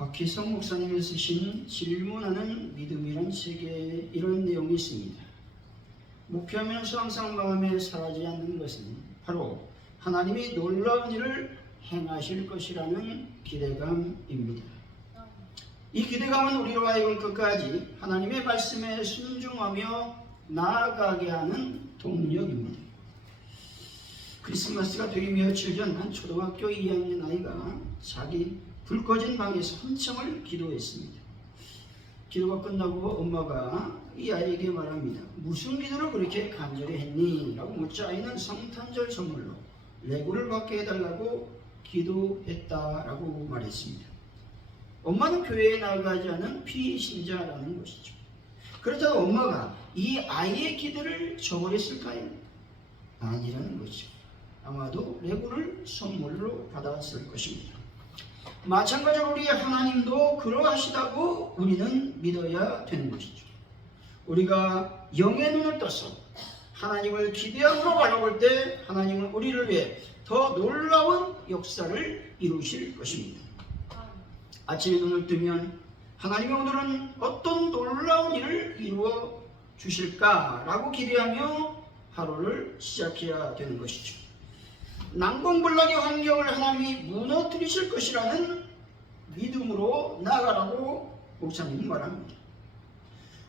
박희성 목사님이 쓰신 질문하는 믿음이란 책에 이런 내용이 있습니다. 목표하면서 항상 마음에 사라지지 않는 것은 바로 하나님이 놀라운 일을 행하실 것이라는 기대감입니다. 이 기대감은 우리로 하여금 끝까지 하나님의 말씀에 순종하며 나아가게 하는 동력입니다. 크리스마스가 되기 며칠 전 한 초등학교 2학년 아이가 자기 불 꺼진 방에서 한참을 기도했습니다. 기도가 끝나고 엄마가 이 아이에게 말합니다. 무슨 기도를 그렇게 간절히 했니? 라고 묻자 아이는 성탄절 선물로 레고를 받게 해달라고 기도했다라고 말했습니다. 엄마는 교회에 나가지 않은 피신자라는 것이죠. 그렇다고 엄마가 이 아이의 기도를 저버렸을까요? 아니라는 것이죠. 아마도 레고를 선물로 받았을 것입니다. 마찬가지로 우리 하나님도 그러하시다고 우리는 믿어야 되는 것이죠. 우리가 영의 눈을 떠서 하나님을 기대함으로 바라볼 때 하나님은 우리를 위해 더 놀라운 역사를 이루실 것입니다. 아침에 눈을 뜨면 하나님이 오늘은 어떤 놀라운 일을 이루어 주실까라고 기대하며 하루를 시작해야 되는 것이죠. 난공불락의 환경을 하나님이 무너뜨리실 것이라는 믿음으로 나아가라고 목사님은 말합니다.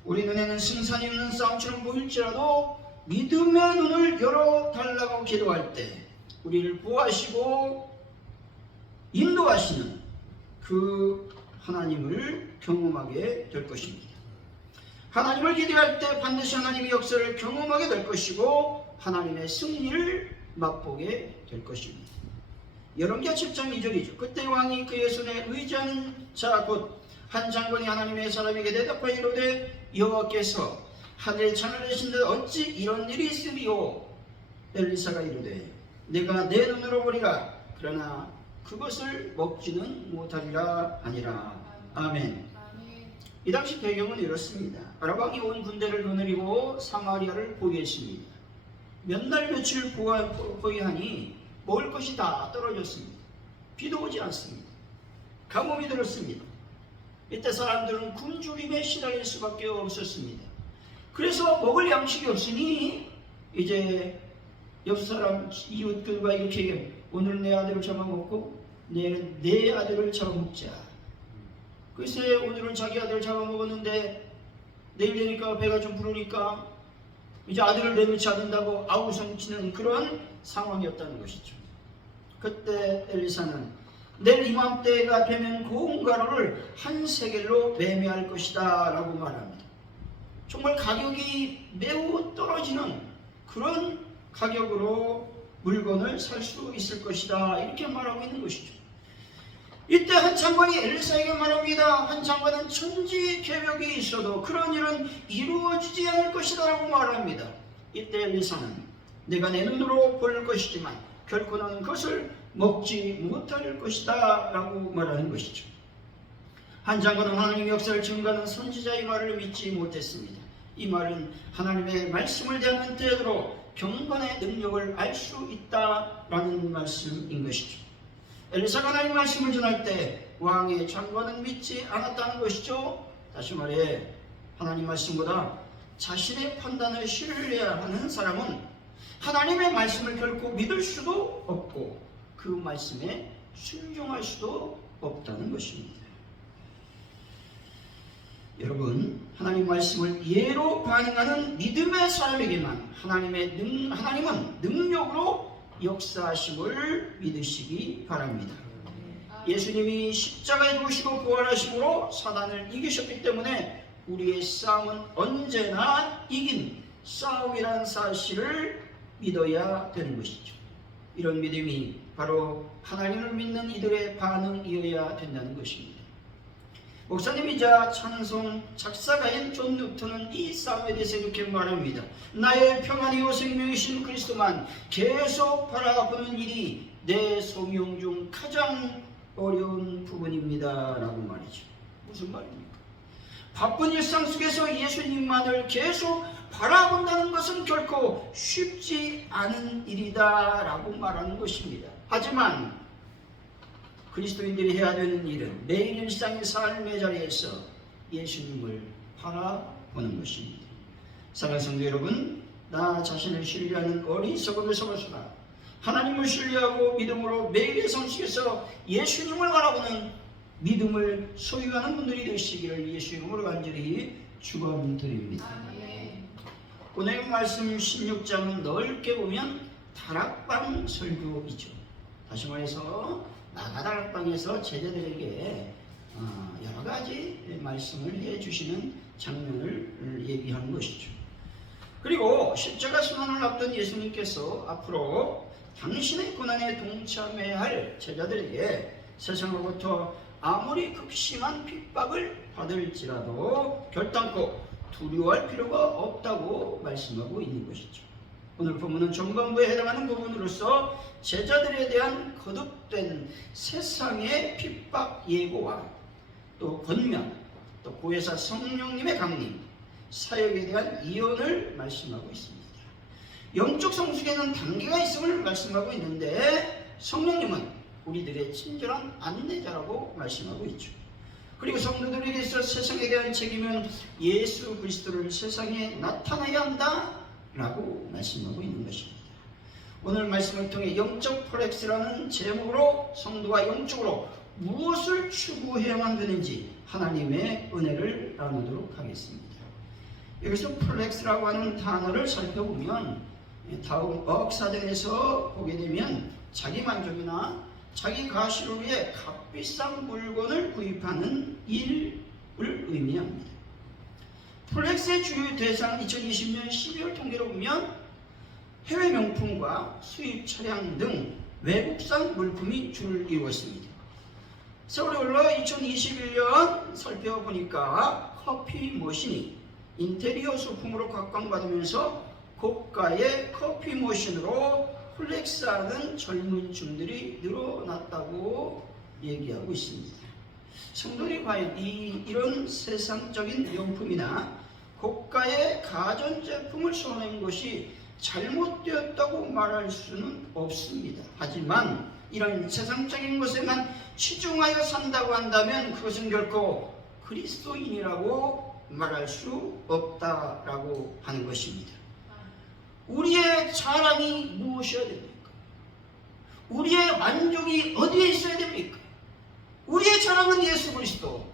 우리 눈에는 승산이 없는 싸움처럼 보일지라도 믿음의 눈을 열어달라고 기도할 때 우리를 보호하시고 인도하시는 그 하나님을 경험하게 될 것입니다. 하나님을 기대할 때 반드시 하나님의 역사를 경험하게 될 것이고 하나님의 승리를 맛보게 될 것입니다. 열왕기하 7장 2절이죠. 그때 왕이 그의 손에 의지하는 자 곧 한 장관이 하나님의 사람에게 대답하여 이르되 여호와께서 하늘에 창을 내신데 어찌 이런 일이 있으리요? 엘리사가 이르되 내가 내 눈으로 보리라 그러나 그것을 먹지는 못하리라 하니라. 아멘. 이 당시 배경은 이렇습니다. 아람 왕이 온 군대를 거느리고 사마리아를 포위했습니다. 몇 날 며칠 포위하니 먹을 것이 다 떨어졌습니다. 비도 오지 않습니다. 가뭄이 들었습니다. 이때 사람들은 굶주림에 시달릴 수밖에 없었습니다. 그래서 먹을 양식이 없으니 이제 옆 사람 이웃들과 이렇게 얘기해요. 오늘 내 아들을 잡아먹고 내일은 내 아들을 잡아먹자. 글쎄 오늘은 자기 아들을 잡아먹었는데 내일 되니까 배가 좀 부르니까 이제 아들을 내놓지 않는다고 아우성치는 그런 상황이었다는 것이죠. 그때 엘리사는 내일 이맘때가 되면 고운 가루를 한 세겔로 매매할 것이다 라고 말합니다. 정말 가격이 매우 떨어지는 그런 가격으로 물건을 살 수 있을 것이다 이렇게 말하고 있는 것이죠. 이때 한 장관이 엘리사에게 말합니다. 한 장관은 천지개벽이 있어도 그런 일은 이루어지지 않을 것이다 라고 말합니다. 이때 엘리사는 내가 내 눈으로 볼 것이지만 결코 나는 그것을 먹지 못할 것이다 라고 말하는 것이죠. 한 장관은 하나님의 역사를 증거하는 선지자의 말을 믿지 못했습니다. 이 말은 하나님의 말씀을 대하는 태도로 경건의 능력을 알 수 있다라는 말씀인 것이죠. 엘리사가 하나님의 말씀을 전할 때 왕의 장관은 믿지 않았다는 것이죠. 다시 말해 하나님 말씀보다 자신의 판단을 신뢰하는 사람은 하나님의 말씀을 결코 믿을 수도 없고 그 말씀에 순종할 수도 없다는 것입니다. 여러분, 하나님 말씀을 예로 반응하는 믿음의 사람에게만 하나님은 능력으로 역사하심을 믿으시기 바랍니다. 예수님이 십자가에 죽으시고 부활하심으로 사단을 이기셨기 때문에 우리의 싸움은 언제나 이긴 싸움이라는 사실을 믿어야 되는 것이죠. 이런 믿음이 바로 하나님을 믿는 이들의 반응이어야 된다는 것입니다. 목사님이자 찬송 작사가인 존 뉴턴은 이 싸움에 대해서 이렇게 말합니다. 나의 평안이요 생명이신 그리스도만 계속 바라보는 일이 내 소명 중 가장 어려운 부분입니다 라고 말이죠. 무슨 말입니까? 바쁜 일상 속에서 예수님만을 계속 바라본다는 것은 결코 쉽지 않은 일이다 라고 말하는 것입니다. 하지만 그리스도인들이 해야 되는 일은 매일 일상의 삶의 자리에서 예수님을 바라보는 것입니다. 사랑하는 성도 여러분, 나 자신을 신뢰하는 어리석음에서 벗어나 하나님을 신뢰하고 믿음으로 매일의 삶 속에서 예수님을 바라보는 믿음을 소유하는 분들이 되시기를 예수 이름으로 간절히 축원드립니다. 오늘 말씀 16장은 넓게 보면 다락방 설교이죠. 다시 말해서 나가다락방에서 제자들에게 여러 가지 말씀을 해주시는 장면을 얘기하는 것이죠. 그리고 십자가 순환을 앞둔 예수님께서 앞으로 당신의 고난에 동참해야 할 제자들에게 세상으로부터 아무리 극심한 핍박을 받을지라도 결단코 두려워할 필요가 없다고 말씀하고 있는 것이죠. 오늘 본문은 전반부에 해당하는 부분으로서 제자들에 대한 거듭된 세상의 핍박 예고와 또 권면, 또 구혜사 성령님의 강림, 사역에 대한 이언을 말씀하고 있습니다. 영적 성숙에는 단계가 있음을 말씀하고 있는데 성령님은 우리들의 친절한 안내자라고 말씀하고 있죠. 그리고 성도들에게서 세상에 대한 책임은 예수 그리스도를 세상에 나타내야 한다 라고 말씀하고 있는 것입니다. 오늘 말씀을 통해 영적 폴렉스라는 제목으로 성도가 영적으로 무엇을 추구해야만 되는지 하나님의 은혜를 나누도록 하겠습니다. 여기서 폴렉스라고 하는 단어를 살펴보면 다음 어학사전에서 보게 되면 자기 만족이나 자기 가시를 위해 값비싼 물건을 구입하는 일을 의미합니다. 폴렉스의 주요 대상 2020년 12월 통계로 보면 해외 명품과 수입 차량 등 외국산 물품이 주를 이루었습니다. 서울홀로 2021년 살펴보니까 커피 머신이 인테리어 소품으로 각광받으면서 고가의 커피 머신으로 폴렉스하는 젊은 층들이 늘어났다고 얘기하고 있습니다. 성도들이 과연 이런 세상적인 명품이나 고가의 가전제품을 선호한 것이 잘못되었다고 말할 수는 없습니다. 하지만 이런 세상적인 것에만 치중하여 산다고 한다면 그것은 결코 그리스도인이라고 말할 수 없다라고 하는 것입니다. 우리의 자랑이 무엇이어야 됩니까? 우리의 만족이 어디에 있어야 됩니까? 우리의 자랑은 예수 그리스도,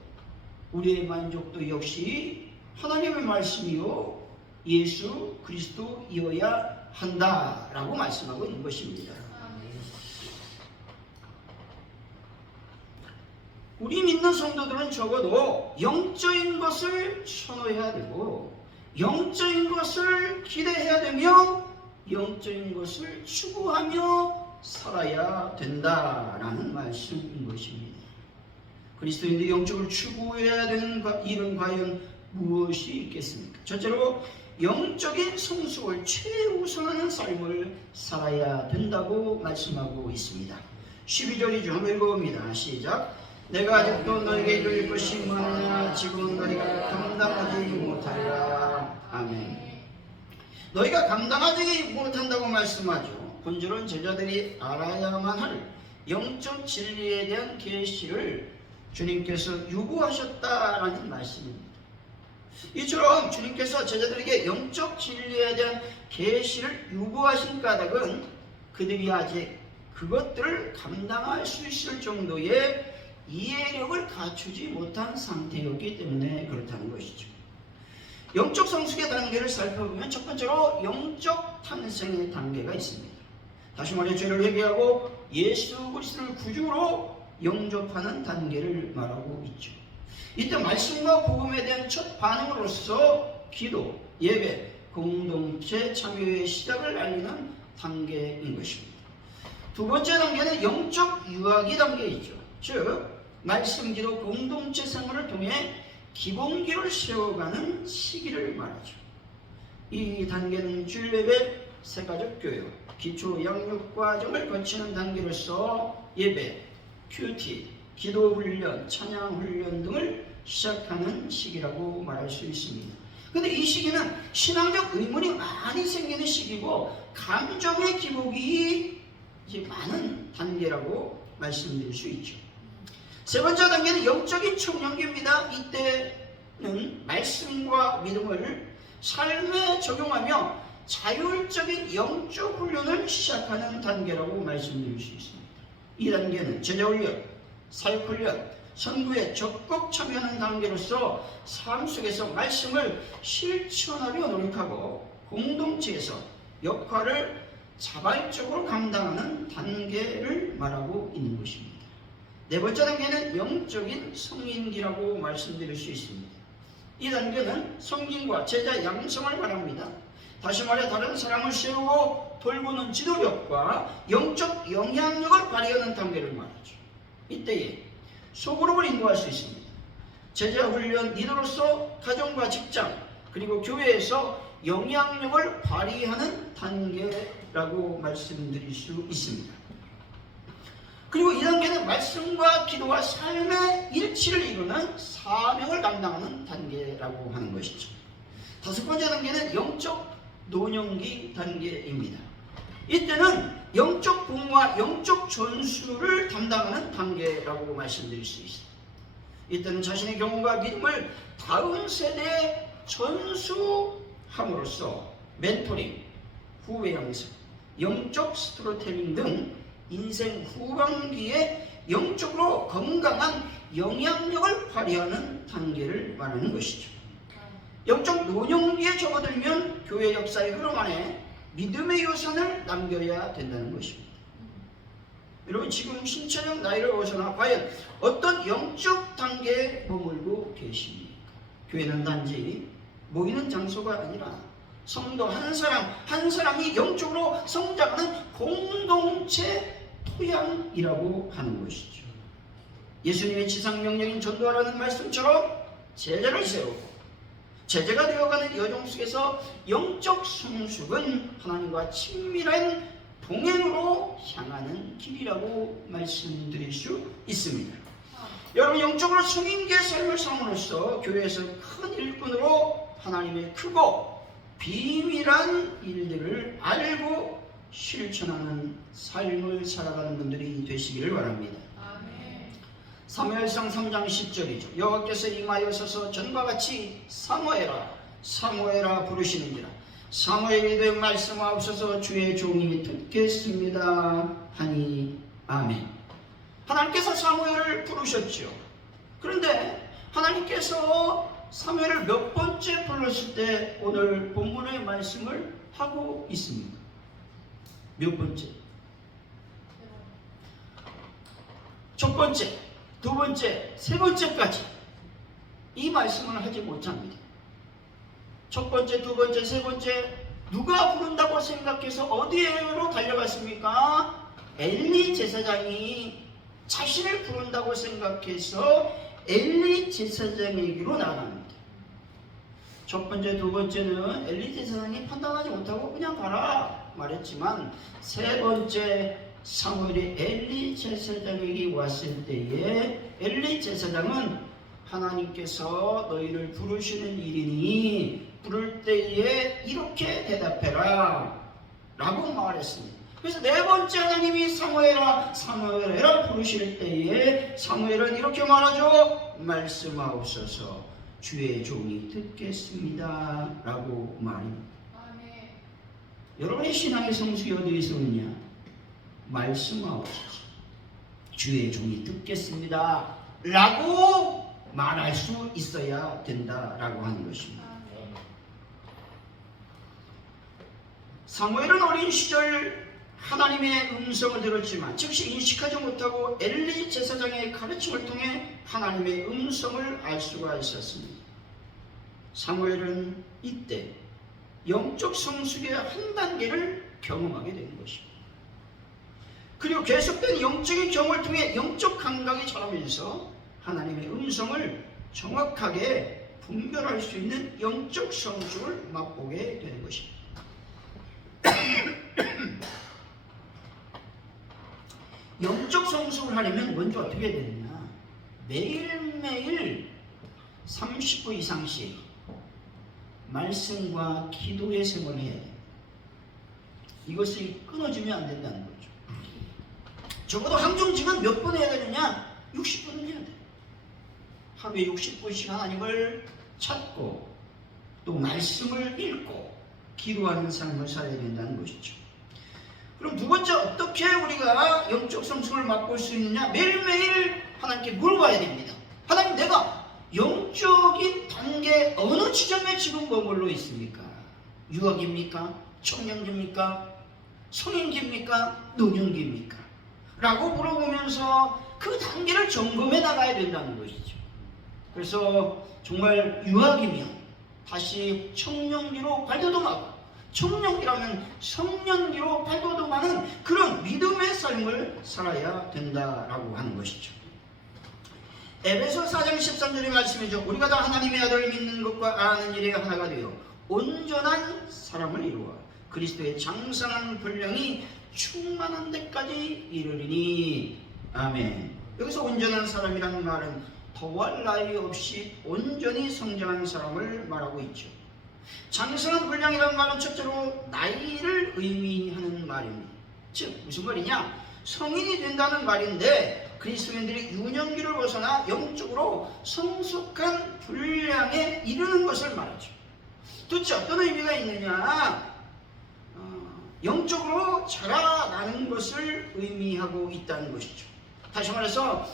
우리의 만족도 역시 하나님의 말씀이요 예수 그리스도이어야 한다라고 말씀하고 있는 것입니다. 우리 믿는 성도들은 적어도 영적인 것을 선호해야 되고 영적인 것을 기대해야 되며 영적인 것을 추구하며 살아야 된다라는 말씀인 것입니다. 그리스도인들이 영적을 추구해야 되는 일은 과연 무엇이 있겠습니까? 첫째로 영적인 성숙을 최우선하는 삶을 살아야 된다고 말씀하고 있습니다. 12절이죠. 한번 읽어봅니다. 시작. 내가 아직도 너에게 이룰 것이 많으나 지금은 너희가 감당하지 못하리라. 아멘. 너희가 감당하지 못한다고 말씀하죠. 본질은 제자들이 알아야만 할 영적 진리에 대한 계시를 주님께서 유보하셨다라는 말씀입니다. 이처럼 주님께서 제자들에게 영적 진리에 대한 계시를 유보하신 까닭은 그들이 아직 그것들을 감당할 수 있을 정도의 이해력을 갖추지 못한 상태였기 때문에 그렇다는 것이죠. 영적 성숙의 단계를 살펴보면 첫 번째로 영적 탄생의 단계가 있습니다. 다시 말해 죄를 회개하고 예수 그리스도를 구주로 영접하는 단계를 말하고 있죠. 이때 말씀과 복음에 대한 첫 반응으로서 기도, 예배, 공동체 참여의 시작을 알리는 단계인 것입니다. 두 번째 단계는 영적 유아기 단계이죠. 즉 말씀, 기도, 공동체 생활을 통해 기본기를 세워가는 시기를 말하죠. 이 단계는 주일예배, 새가족 교육, 기초 양육 과정을 거치는 단계로서 예배, 큐티, 기도 훈련, 찬양 훈련 등을 시작하는 시기라고 말할 수 있습니다. 그런데 이 시기는 신앙적 의문이 많이 생기는 시기고 감정의 기복이 이제 많은 단계라고 말씀드릴 수 있죠. 세 번째 단계는 영적인 청년기입니다. 이때는 말씀과 믿음을 삶에 적용하며 자율적인 영적 훈련을 시작하는 단계라고 말씀드릴 수 있습니다. 이 단계는 제자훈련, 사역훈련, 선구에 적극 참여하는 단계로서 삶 속에서 말씀을 실천하려 노력하고 공동체에서 역할을 자발적으로 감당하는 단계를 말하고 있는 것입니다. 네 번째 단계는 영적인 성인기라고 말씀드릴 수 있습니다. 이 단계는 성gin과 제자 양성을 말합니다. 다시 말해 다른 사람을 세우고 돌보는 지도력과 영적 영향력을 발휘하는 단계를 말하죠. 이때에 소그룹을 인도할 수 있습니다. 제자 훈련 리더로서 가정과 직장 그리고 교회에서 영향력을 발휘하는 단계라고 말씀드릴 수 있습니다. 그리고 이 단계는 말씀과 기도와 삶의 일치를 이루는 사명을 감당하는 단계라고 하는 것이죠. 다섯 번째 단계는 영적 노년기 단계입니다. 이때는 영적 부흥과 영적 전수를 담당하는 단계라고 말씀드릴 수 있습니다. 이때는 자신의 경험과 믿음을 다음 세대에 전수함으로써 멘토링, 후배 양성, 영적 스토리텔링 등 인생 후반기에 영적으로 건강한 영향력을 발휘하는 단계를 말하는 것이죠. 영적 노년기에 접어들면 교회 역사의 흐름 안에 믿음의 유산을 남겨야 된다는 것입니다. 여러분 지금 신체적 나이를 벗어나 과연 어떤 영적 단계에 머물고 계십니까? 교회는 단지 모이는 장소가 아니라 성도 한 사람 한 사람이 영적으로 성장하는 공동체 토양이라고 하는 것이죠. 예수님의 지상명령인 전도하라는 말씀처럼 제자를 세우고 제자가 되어가는 여정 속에서 영적 성숙은 하나님과 친밀한 동행으로 향하는 길이라고 말씀드릴 수 있습니다. 여러분 영적으로 성인기의 삶을 삶으로써 교회에서 큰 일꾼으로 하나님의 크고 비밀한 일들을 알고 실천하는 삶을 살아가는 분들이 되시기를 바랍니다. 사무엘상 3장 10절이죠. 여호와께서 임하여서서 전과 같이 사무엘아 사무엘아 부르시는지라 사무엘이 된 말씀하옵소서 주의 종이 듣겠습니다 하니 아멘. 하나님께서 사무엘을 부르셨죠. 그런데 하나님께서 사무엘을 몇 번째 불렀을 때 오늘 본문의 말씀을 하고 있습니다. 몇 번째? 첫 번째, 두 번째, 세 번째까지 이 말씀을 하지 못합니다. 첫 번째, 두 번째, 세 번째 누가 부른다고 생각해서 어디로 달려갔습니까? 엘리 제사장이 자신을 부른다고 생각해서 엘리 제사장에게로 나아갑니다. 첫 번째, 두 번째는 엘리 제사장이 판단하지 못하고 그냥 가라 말했지만 세 번째 사무엘이 엘리 제사장에게 왔을 때에 엘리 제사장은 하나님께서 너희를 부르시는 일이니 부를 때에 이렇게 대답해라 라고 말했습니다. 그래서 네 번째 하나님이 사무엘아 사무엘아 부르실 때에 사무엘은 이렇게 말하죠. 말씀하옵소서 주의 종이 듣겠습니다 라고 말합니다. 여러분의 신앙의 성숙이 어디에서 오느냐? 말씀하옵소서 주의 종이 듣겠습니다 라고 말할 수 있어야 된다라고 하는 것입니다. 사무엘은 어린 시절 하나님의 음성을 들었지만 즉시 인식하지 못하고 엘리 제사장의 가르침을 통해 하나님의 음성을 알 수가 있었습니다. 사무엘은 이때 영적 성숙의 한 단계를 경험하게 된 것입니다. 그리고 계속된 영적인 경험을 통해 영적 감각이 자라면서 하나님의 음성을 정확하게 분별할 수 있는 영적 성숙을 맛보게 되는 것입니다. 영적 성숙을 하려면 먼저 어떻게 되느냐? 매일매일 30분 이상씩 말씀과 기도의 생활을 해야 돼요. 이것이 끊어지면 안 된다는 거죠. 적어도 항중직은 몇 분 해야 되느냐? 60분을 해야 돼요. 하루에 60분씩 하나님을 찾고 또 말씀을 읽고 기도하는 삶을 살아야 된다는 것이죠. 그럼 두 번째, 어떻게 우리가 영적 성숙을 맛볼 수 있느냐? 매일매일 하나님께 물어봐야 됩니다. 하나님, 내가 영적인 단계 어느 지점에 지금 머물러 있습니까? 유아기입니까? 청년기입니까? 성인기입니까? 노년기입니까? 라고 물어보면서 그 단계를 점검해 나가야 된다는 것이죠. 그래서 정말 유아기면 다시 청년기로 발돋움하고, 청년기라면 성년기로 발돋움하는 그런 믿음의 삶을 살아야 된다라고 하는 것이죠. 에베소 4장 13절의 말씀이죠. 우리가 다 하나님의 아들을 믿는 것과 아는 일에 하나가 되어 온전한 사람을 이루어 그리스도의 장성한 분량이 충만한 데까지 이르리니. 아멘. 여기서 온전한 사람이라는 말은 더할 나위 없이 온전히 성장한 사람을 말하고 있죠. 장성한 분량이라는 말은 첫째로 나이를 의미하는 말입니다. 즉 무슨 말이냐? 성인이 된다는 말인데 그리스도인들이 유년기를 벗어나 영적으로 성숙한 분량에 이르는 것을 말하죠. 도대체 어떤 의미가 있느냐? 영적으로 자라나는 것을 의미하고 있다는 것이죠. 다시 말해서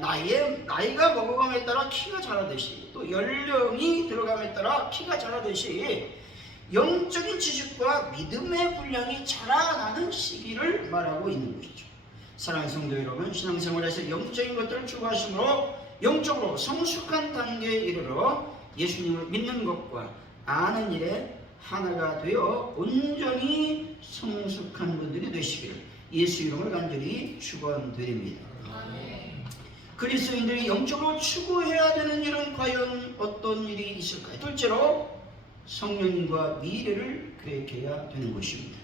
나이가 먹어감에 따라 키가 자라듯이, 또 연령이 들어감에 따라 키가 자라듯이 영적인 지식과 믿음의 분량이 자라나는 시기를 말하고 있는 것이죠. 사랑하는 성도 여러분, 신앙생활에서 영적인 것들을 추구하심으로 영적으로 성숙한 단계에 이르러 예수님을 믿는 것과 아는 일에 하나가 되어 온전히 성숙한 분들이 되시기를 예수 이름으로 간절히 축원드립니다. 그리스도인들이 영적으로 추구해야 되는 일은 과연 어떤 일이 있을까요? 둘째로 성령님과 미래를 계획해야 되는 것입니다.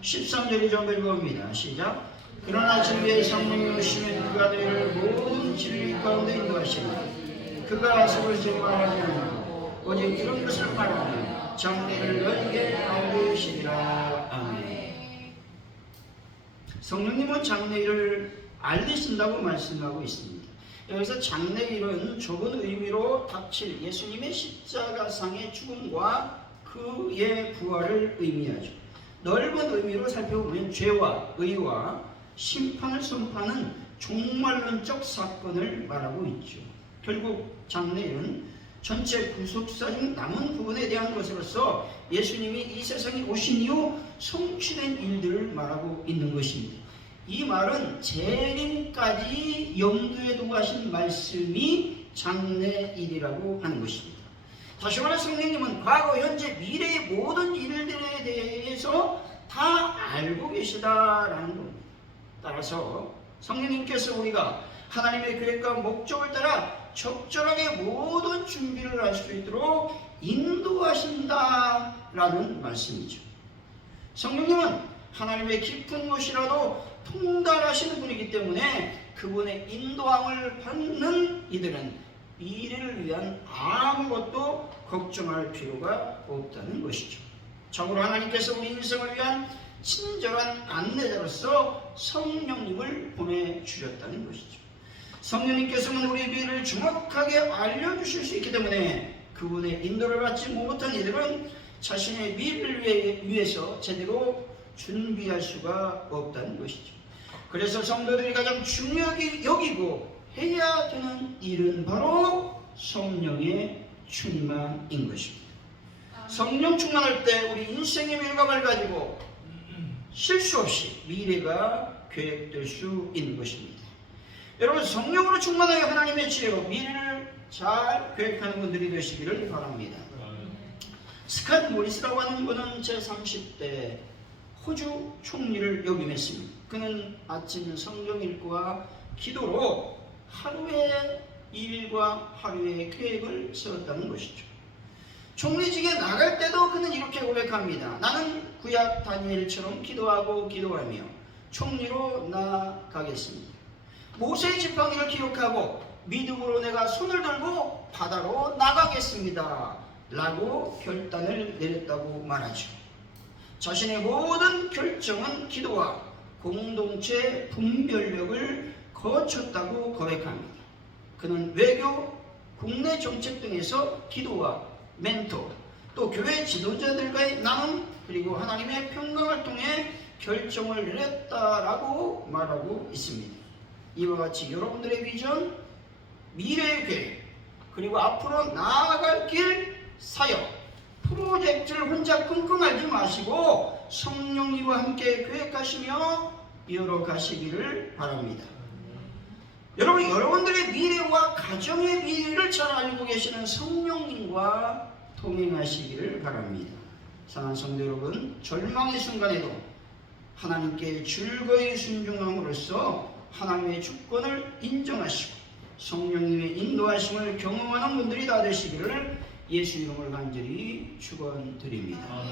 13절이 좀 읽어봅니다. 시작. 그러나 진리의 성령이 오시면 그가 너희를 모든 진리 가운데 인도하시니 그가 서글지 말하지 않고 오직 이런 것을 말하니 장래를 너희에게 알리시리라. 아멘. 성령님은 장래일을 알리신다고 말씀하고 있습니다. 여기서 장래일은 좁은 의미로 닥칠 예수님의 십자가상의 죽음과 그의 부활을 의미하죠. 넓은 의미로 살펴보면 죄와 의와 심판을 선포하는 종말론적 사건을 말하고 있죠. 결국 장래일은 전체 구속사 중 남은 부분에 대한 것으로서 예수님이 이 세상에 오신 이후 성취된 일들을 말하고 있는 것입니다. 이 말은 재림까지 염두에 두고 하신 말씀이 장래일이라고 하는 것입니다. 다시 말해 성령님은 과거, 현재, 미래의 모든 일들에 대해서 다 알고 계시다라는 겁니다. 따라서 성령님께서 우리가 하나님의 계획과 목적을 따라 적절하게 모든 준비를 할 수 있도록 인도하신다라는 말씀이죠. 성령님은 하나님의 깊은 곳이라도 통달하시는 분이기 때문에 그분의 인도함을 받는 이들은 미래를 위한 아무것도 걱정할 필요가 없다는 것이죠. 참으로 하나님께서 우리 인생을 위한 친절한 안내자로서 성령님을 보내주셨다는 것이죠. 성령님께서는 우리 미래를 정확하게 알려주실 수 있기 때문에 그분의 인도를 받지 못한 이들은 자신의 미래를 위해서 제대로 준비할 수가 없다는 것이죠. 그래서 성도들이 가장 중요하게 여기고 해야 되는 일은 바로 성령의 충만인 것입니다. 성령 충만할 때 우리 인생의 밀감을 가지고 실수 없이 미래가 계획될 수 있는 것입니다. 여러분, 성령으로 충만하여 하나님의 지혜로 미래를 잘 계획하는 분들이 되시기를 바랍니다. 스캇 모리스라고 하는 분은 제30대 호주 총리를 역임했습니다. 그는 아침 성경 읽기와 기도로 하루의 일과 하루의 계획을 세웠다는 것이죠. 총리직에 나갈 때도 그는 이렇게 고백합니다. 나는 구약 다니엘처럼 기도하며 총리로 나아가겠습니다. 모세의 지팡이를 기억하고 믿음으로 내가 손을 들고 바다로 나가겠습니다. 라고 결단을 내렸다고 말하죠. 자신의 모든 결정은 기도와 공동체 분별력을 거쳤다고 고백합니다. 그는 외교, 국내 정책 등에서 기도와 멘토, 또 교회 지도자들과의 나눔, 그리고 하나님의 평강을 통해 결정을 내렸다라고 말하고 있습니다. 이와 같이 여러분들의 비전, 미래의 계획, 그리고 앞으로 나아갈 길, 사역, 프로젝트를 혼자 끙끙 앓지 마시고 성령님과 함께 계획하시며 이어가시기를 바랍니다. 여러분, 여러분들의 미래와 가정의 미래를 잘 알고 계시는 성령님과 동행하시기를 바랍니다. 사랑하는 성도 여러분, 절망의 순간에도 하나님께 즐거이 순종함으로써 하나님의 주권을 인정하시고 성령님의 인도하심을 경험하는 분들이 다 되시기를 예수 이름으로 간절히 축원드립니다.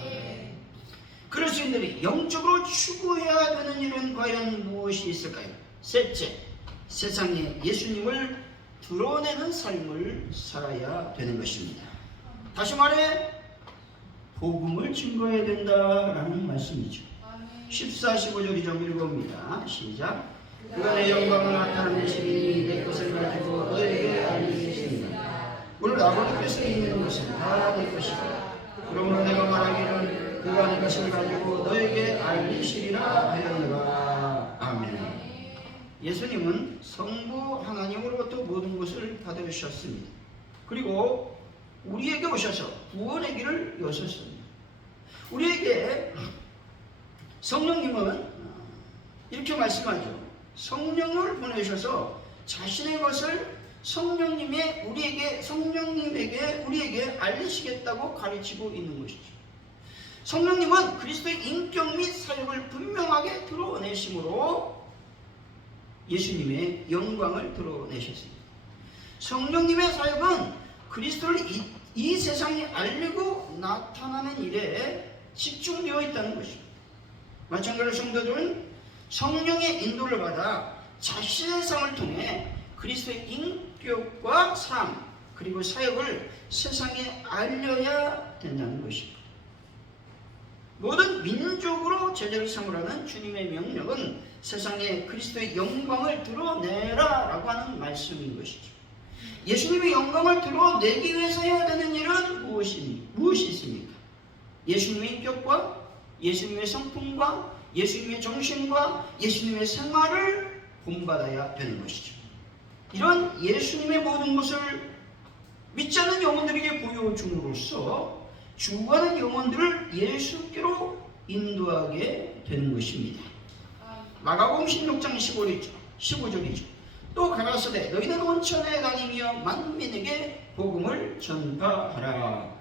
그리스도인들이 영적으로 추구해야 되는 일은 과연 무엇이 있을까요? 셋째, 세상에 예수님을 드러내는 삶을 살아야 되는 것입니다. 다시 말해 복음을 증거해야 된다라는 말씀이죠. 14, 15절 좀 읽어봅니다. 시작. 그가 내 영광을 나타내시니 내 것을 가지고 너에게 알리겠습니다. 오늘 아버지께서 있는 것은 다 내 것이다. 그러므로 내가 말하기를 그가 내 것을 가지고 너에게 알리시리라 하였노라. 아멘. 예수님은 성부 하나님으로부터 모든 것을 받으셨습니다. 그리고 우리에게 오셔서 구원의 길을 여셨습니다. 우리에게 성령님은 이렇게 말씀하죠. 성령을 보내셔서 자신의 것을 성령님에게 우리에게 알리시겠다고 가르치고 있는 것이죠. 성령님은 그리스도의 인격 및 사역을 분명하게 드러내심으로 예수님의 영광을 드러내셨습니다. 성령님의 사역은 그리스도를 이 세상에 알리고 나타나는 일에 집중되어 있다는 것입니다. 마찬가지로 성도들은 성령의 인도를 받아 자신의 삶을 통해 그리스도의 인격과 삶 그리고 사역을 세상에 알려야 된다는 것입니다. 모든 민족으로 제자를 삼으라는 주님의 명령은 세상에 그리스도의 영광을 드러내라 라고 하는 말씀인 것이죠. 예수님의 영광을 드러내기 위해서 해야 되는 일은 무엇이 있습니까? 예수님의 인격과 예수님의 성품과 예수님의 정신과 예수님의 생활을 본받아야 되는 것이죠. 이런 예수님의 모든 것을 믿지 않는 영혼들에게 보여줌으로써 죽어가는 영혼들을 예수께로 인도하게 되는 것입니다. 마가복음 16장 15절이죠. 또 가라사대 너희는 온천에 다니며 만민에게 복음을 전파하라.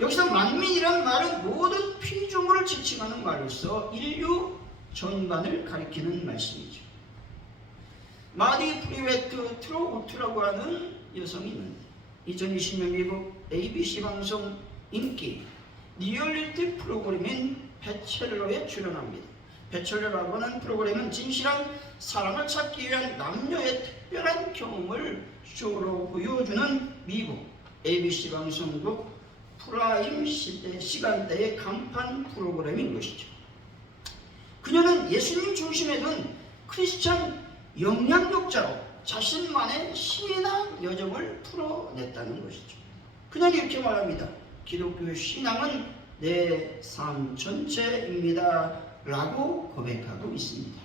여기서 만민이란 말은 모든 피조물을 지칭하는 말로서 인류 전반을 가리키는 말씀이죠. 마디 프리웨트 트로우트라고 하는 여성이 있는데 2020년 미국 ABC 방송 인기 리얼리티 프로그램인 배첼러에 출연합니다. 배첼러라고 하는 프로그램은 진실한 사랑을 찾기 위한 남녀의 특별한 경험을 쇼로 보여주는 미국 ABC 방송국 프라임 시간대의 간판 프로그램인 것이죠. 그녀는 예수님 중심에 둔 크리스찬 영향력자로 자신만의 신앙 여정을 풀어냈다는 것이죠. 그녀는 이렇게 말합니다. 기독교 신앙은 내 삶 전체입니다 라고 고백하고 있습니다.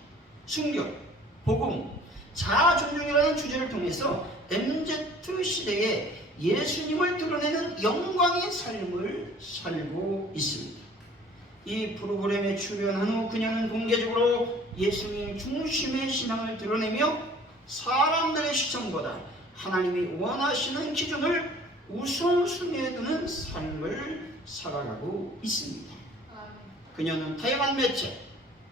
순결, 복음, 자아 존중이라는 주제를 통해서 MZ 시대에 예수님을 드러내는 영광의 삶을 살고 있습니다. 이 프로그램에 출연한 후 그녀는 공개적으로 예수님 중심의 신앙을 드러내며 사람들의 시선보다 하나님이 원하시는 기준을 우선순위에 두는 삶을 살아가고 있습니다. 그녀는 다양한 매체,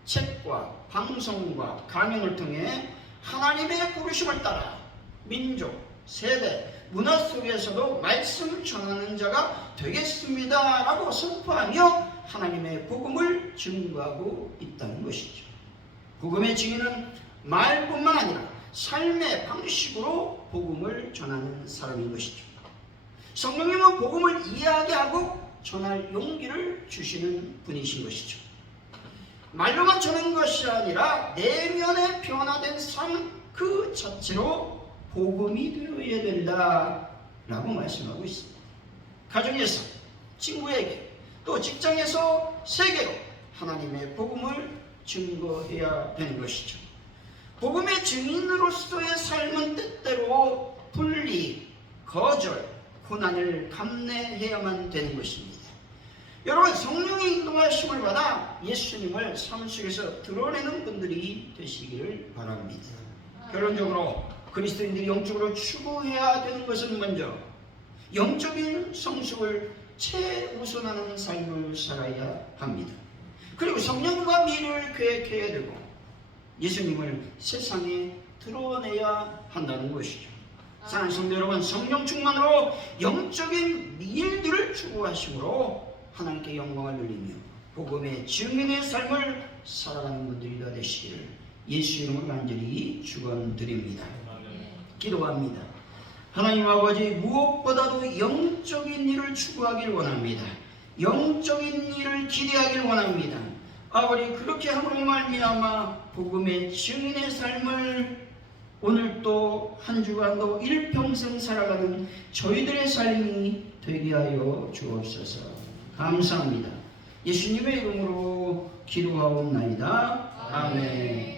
책과 방송과 강연을 통해 하나님의 부르심을 따라 민족, 세대, 문화 속에서도 말씀을 전하는 자가 되겠습니다 라고 선포하며 하나님의 복음을 증거하고 있다는 것이죠. 복음의 증인은 말뿐만 아니라 삶의 방식으로 복음을 전하는 사람인 것이죠. 성령님은 복음을 이야기하고 전할 용기를 주시는 분이신 것이죠. 말로만 전하는 것이 아니라 내면의 변화된 삶 그 자체로 복음이 되어야 된다 라고 말씀하고 있습니다. 가정에서, 친구에게, 또 직장에서 세계로 하나님의 복음을 증거해야 되는 것이죠. 복음의 증인으로서의 삶은 때때로 분리, 거절, 고난을 감내해야만 되는 것입니다. 여러분, 성령의 인도하심을 받아 예수님을 삶 속에서 드러내는 분들이 되시기를 바랍니다. 결론적으로 그리스도인들이 영적으로 추구해야 되는 것은 먼저 영적인 성숙을 최우선하는 삶을 살아야 합니다. 그리고 성령과 미래를 계획해야 되고 예수님을 세상에 드러내야 한다는 것이죠. 사랑하는 성도 여러분, 성령 충만으로 영적인 일들을 추구하심으로 하나님께 영광을 돌리며 복음의 증인의 삶을 살아가는 분들이 다 되시기를 예수 이름으로 간절히 축원드립니다. 기도합니다. 하나님 아버지, 무엇보다도 영적인 일을 추구하길 원합니다. 영적인 일을 기대하길 원합니다. 아버지, 그렇게 함으로 말미암아 복음의 증인의 삶을 오늘도 한 주간도 일평생 살아가는 저희들의 삶이 되게 하여 주옵소서. 감사합니다. 예수님의 이름으로 기도하옵나이다. 아멘.